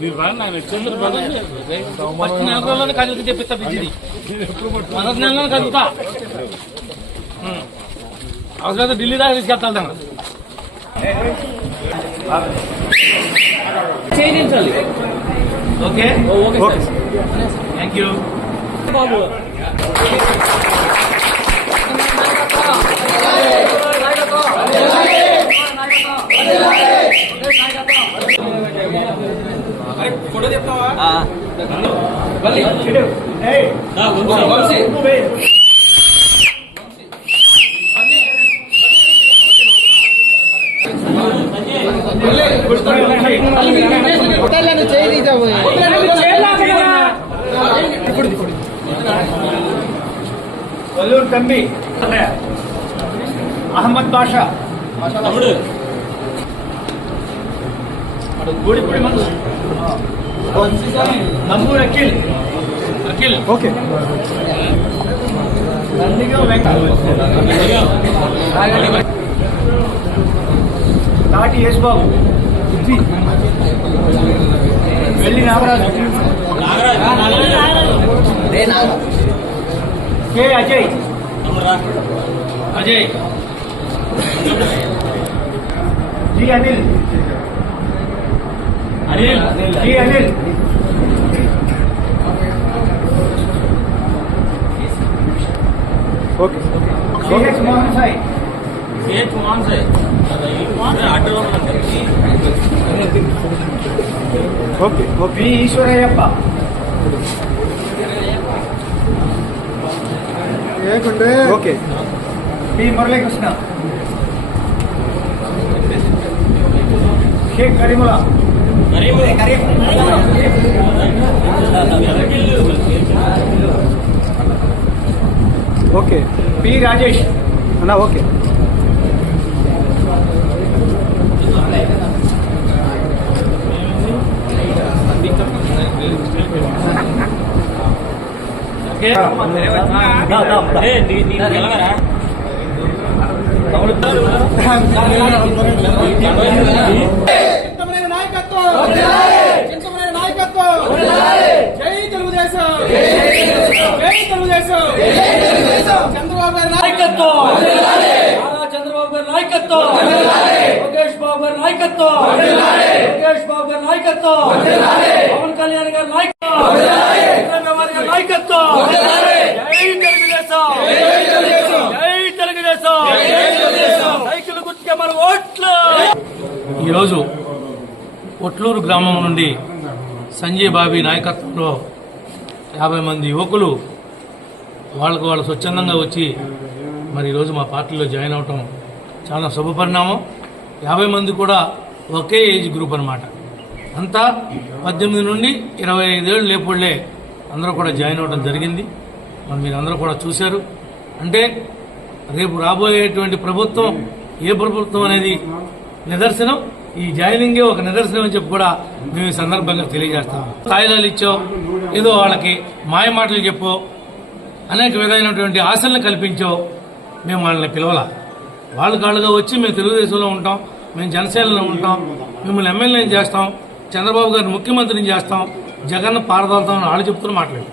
మీరు రాండి ఆయన ఫస్ట్ నెల రోజుల్లోనే కదులుతూ చెప్పిస్తా బిజీది మొదటి నెలలోనే కదులుతా అవసరం ఢిల్లీ దాకా తీసుకెళ్తాను చేయించాలి. Okay okay thank you Babu. Photo చెప్తావా? వల్లూరు తంబి అహ్మద్ బాషా గూడిపూడి మనసు నంబూరు అఖిల్ అఖిల్ ఓకే తాటి యేసు బాబు వెళ్ళి Nagaraju k Ajay Ajay ji Anil Anil ji Anil okay CH Mohan Sai CH Mohan Sai okay p Eswarayyappa okay p Muralikrishna Sheikh Kareemulla okay p Rajesh అన్నా ఓకే జై తెలుగుదేశం జై తెలుగుదేశం చంద్రబాబు గారి నాయకత్వం చంద్రబాబు గారి నాయకత్వం లోకేష్ బాబు గారి నాయకత్వం లోకేష్ బాబు గారి నాయకత్వం పవన్ కళ్యాణ్ గారి నాయకత్వం గారి నాయకత్వం జై తెలుగుదేశం జై తెలుగుదేశం సైకిల్ గుర్తుకే మన ఓట్లు. ఈరోజు ఒట్లూరు గ్రామం నుండి సంజయ్ బాబీ నాయకత్వంలో 50 మంది యువకులు వాళ్ళు స్వచ్ఛందంగా వచ్చి మరి ఈరోజు మా పార్టీలో జాయిన్ అవటం చాలా శుభపరిణామం. 50 మంది కూడా ఒకే ఏజ్ గ్రూప్ అన్నమాట. అంతా 18 నుండి 25 ఏళ్ళు లేపుళ్లే అందరూ కూడా జాయిన్ అవ్వడం జరిగింది. మరి మీరు అందరూ కూడా చూశారు. అంటే రేపు రాబోయేటువంటి ప్రభుత్వం ఏ ప్రభుత్వం అనేది నిదర్శనం. ఈ జాయినింగే ఒక నిదర్శనం అని చెప్పి కూడా మేము ఈ సందర్భంగా తెలియజేస్తాం. స్థాయిలాలు ఇచ్చో ఏదో వాళ్ళకి మాయ మాటలు చెప్పో అనేక విధమైనటువంటి ఆశలను కల్పించో మేము వాళ్ళని పిలవాల. వాళ్ళు కాళ్ళుగా వచ్చి మేము తెలుగుదేశంలో ఉంటాం, మేము జనసేనలో ఉంటాం, మిమ్మల్ని ఎమ్మెల్యేని చేస్తాం, చంద్రబాబు గారిని ముఖ్యమంత్రిని చేస్తాం, జగన్ పారదోలుతామని వాళ్ళు చెప్తున్న మాట్లాడు.